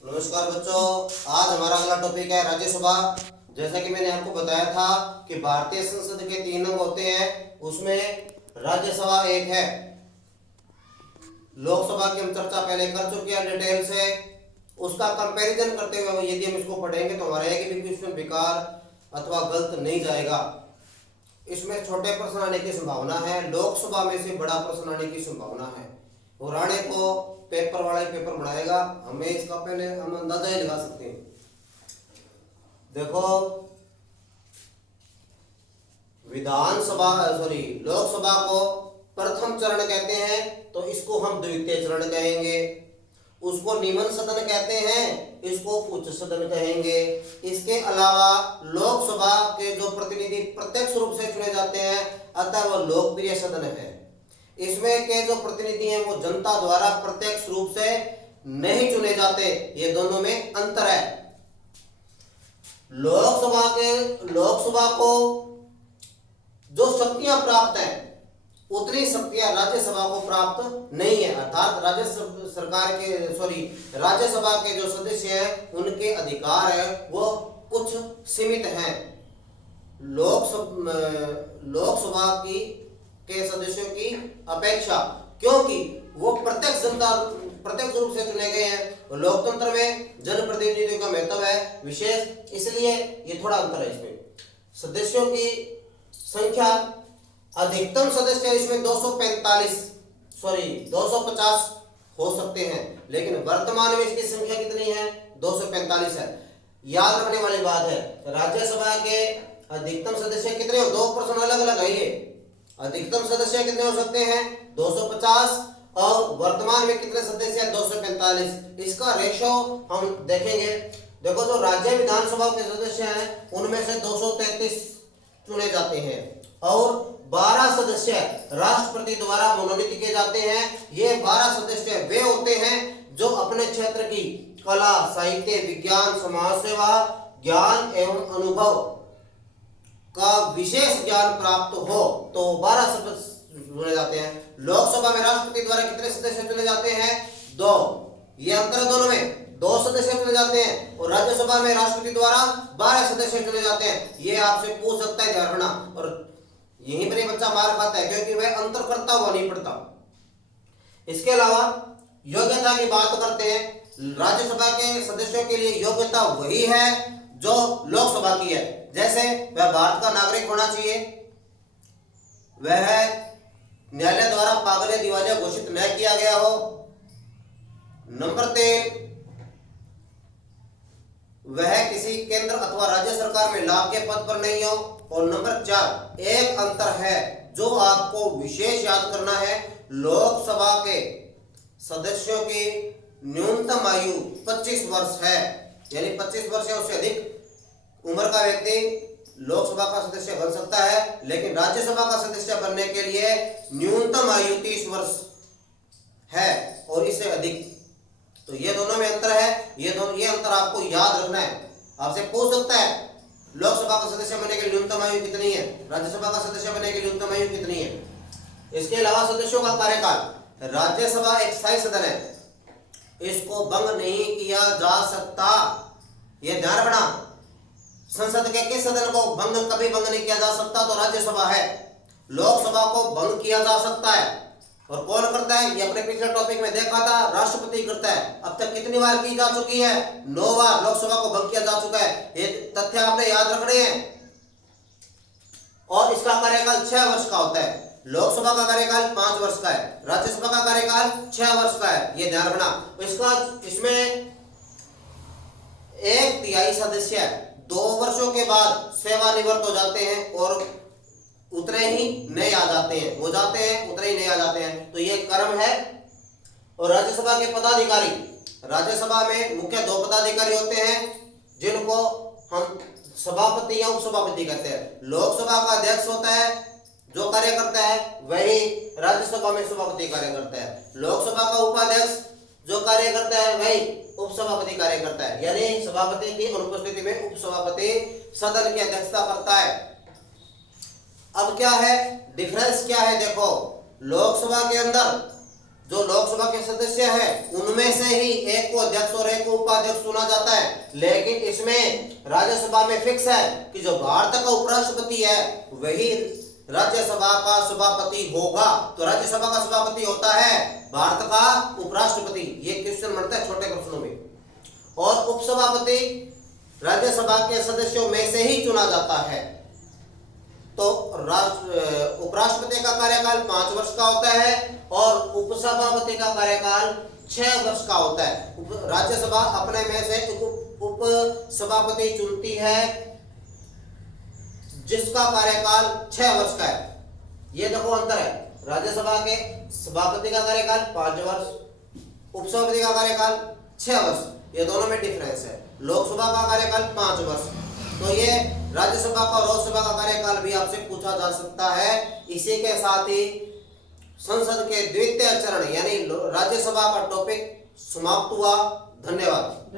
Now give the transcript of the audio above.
नमस्कार बच्चों, आज हमारा अगला टॉपिक है राज्यसभा। जैसा कि मैंने आपको बताया था कि भारतीय संसद के 3 अंग होते हैं, उसमें राज्यसभा एक है। लोकसभा की हम चर्चा पहले कर चुके हैं डिटेल से। उसका कंपैरिजन करते हुए यदि हम इसको पढ़ेंगे तो हमारा एक भी क्वेश्चन बेकार अथवा गलत नहीं जाएगा। इसमें छोटे प्रश्न आने की संभावना है, लोकसभा में से बड़ा प्रश्न आने की संभावना है। और आने को पेपर वाला ही पेपर बनाएगा, हमें इसका पहले हम अंदाजा ही लगा सकते हैं। देखो, लोकसभा को प्रथम चरण कहते हैं तो इसको हम द्वितीय चरण कहेंगे। उसको निम्न सदन कहते हैं, इसको उच्च सदन कहेंगे। इसके अलावा लोकसभा के जो प्रतिनिधि प्रत्यक्ष रूप से चुने जाते हैं, अतः वह लोकप्रिय सदन है। इसमें के जो प्रतिनिधि हैं वो जनता द्वारा प्रत्यक्ष रूप से नहीं चुने जाते। ये दोनों में अंतर है। लोकसभा को जो शक्तियां प्राप्त है उतनी शक्तियां राज्यसभा को प्राप्त नहीं है। अर्थात राज्यसभा के जो सदस्य हैं उनके अधिकार है वो कुछ सीमित हैं लोकसभा की के सदस्यों की अपेक्षा, क्योंकि वो प्रत्यक्ष रूप से चुने गए हैं। लोकतंत्र में जनप्रतिनिधियों का महत्व है विशेष, इसलिए ये थोड़ा अंतर है। इसमें सदस्यों की संख्या, अधिकतम सदस्य इसमें 250 हो सकते हैं, लेकिन वर्तमान में इसकी संख्या कितनी है? 245 है। याद रखने वाली बात है, राज्यसभा के अधिकतम सदस्य कितने हो? 2 प्रश्न अलग अलग है। ये अधिकतम सदस्य कितने हो सकते हैं? 250, और वर्तमान में कितने सदस्य हैं? 245। इसका रेशो हम देखेंगे। देखो, जो राज्य विधानसभा के सदस्य हैं उनमें से 233 चुने जाते हैं और 12 सदस्य राष्ट्रपति द्वारा मनोनीत किए जाते हैं। ये 12 सदस्य वे होते हैं जो अपने क्षेत्र की कला, साहित्य, विज्ञान, समाज सेवा, ज्ञान एवं अनुभव का विशेष ज्ञान प्राप्त हो, तो 12 सदस्य चुने जाते हैं। लोकसभा में राष्ट्रपति द्वारा कितने सदस्य चुने जाते हैं? 2। ये अंतर दोनों में, 2 सदस्य चुने जाते हैं, और राज्यसभा में राष्ट्रपति द्वारा 12 सदस्य चुने जाते हैं। ये आपसे पूछ सकता है, ध्यान रखना। और यहीं पर ये बच्चा मार खाता है क्योंकि वह अंतर करता हुआ नहीं पड़ता। इसके अलावा योग्यता की बात करते हैं। राज्यसभा के सदस्यों के लिए योग्यता वही है जो लोकसभा की है। जैसे वह भारत का नागरिक होना चाहिए, वह न्यायालय द्वारा पागल दिवालिया घोषित न किया गया हो। नंबर 3, वह किसी केंद्र अथवा राज्य सरकार में लाभ के पद पर नहीं हो। और नंबर 4, एक अंतर है जो आपको विशेष याद करना है। लोकसभा के सदस्यों की न्यूनतम आयु 25 वर्ष है, यानी 25 वर्ष या उससे अधिक उम्र का व्यक्ति लोकसभा का सदस्य बन सकता है, लेकिन राज्यसभा का सदस्य बनने के लिए न्यूनतम आयु 30 वर्ष है और इससे अधिक। तो ये दोनों में अंतर है। ये अंतर आपको याद रखना है। आपसे पूछ सकता है लोकसभा का सदस्य बनने के लिए न्यूनतम आयु कितनी है, राज्यसभा का सदस्य बनने के लिए न्यूनतम आयु कितनी है। इसके अलावा सदस्यों का कार्यकाल, राज्यसभा एक स्थायी सदन है, इसको भंग नहीं किया जा सकता। यह ध्यान रखना। संसद के किस सदन को कभी भंग नहीं किया जा सकता? तो राज्यसभा है। लोकसभा को भंग किया जा सकता है, और कौन करता है? ये अपने पिछले टॉपिक में देखा था, राष्ट्रपति करता है। अब तक कितनी बार की जा चुकी है? 9 बार लोकसभा को भंग किया जा चुका है। ये तथ्य आपने याद रखने हैं। और इसका कार्यकाल 6 वर्ष का होता है। लोकसभा का कार्यकाल 5 वर्ष का है, राज्यसभा का कार्यकाल 6 वर्ष का है। ये ध्यान रखना। इसमें 1/3 सदस्य 2 वर्षों के बाद सेवानिवृत्त हो जाते हैं और उतने ही नए आ जाते हैं, उतने ही नए आ जाते हैं। तो ये क्रम है। और राज्यसभा के पदाधिकारी, राज्यसभा में मुख्य 2 पदाधिकारी होते हैं जिनको हम सभापति या उपसभापति कहते हैं। लोकसभा का अध्यक्ष होता है, जो कार्य करता है वही राज्यसभा में सभापति कार्य करता है। लोकसभा का उपाध्यक्ष जो कार्य करता है वही उपसभापति कार्य करता है, यानी सभापति की अनुपस्थिति में उपसभापति सदन की अध्यक्षता करता है। अब क्या है डिफरेंस, क्या है? देखो, लोकसभा के अंदर जो लोकसभा के सदस्य है उनमें से ही एक को अध्यक्ष और एक को उपाध्यक्ष चुना जाता है। लेकिन इसमें राज्यसभा में फिक्स है कि जो भारत का उपराष्ट्रपति है वही राज्यसभा का सभापति होगा। तो राज्यसभा का सभापति होता है भारत का उपराष्ट्रपति। ये क्वेश्चन बनता है छोटे प्रश्नों में। और उपसभापति राज्यसभा के सदस्यों में से ही चुना जाता है। तो उपराष्ट्रपति का कार्यकाल 5 वर्ष का होता है और उपसभापति का कार्यकाल 6 वर्ष का होता है। राज्यसभा अपने में से उपसभापति चुनती है जिसका कार्यकाल 6 वर्ष का है। ये देखो अंतर है, राज्यसभा के सभापति का कार्यकाल 5 वर्ष, उपसभापति का कार्यकाल 6 वर्ष, ये दोनों में डिफरेंस है। लोकसभा का कार्यकाल 5 वर्ष। तो ये राज्यसभा का और लोकसभा का कार्यकाल भी आपसे पूछा जा सकता है। इसी के साथ ही संसद के द्वितीय चरण यानी राज्यसभा का टॉपिक समाप्त हुआ। धन्यवाद।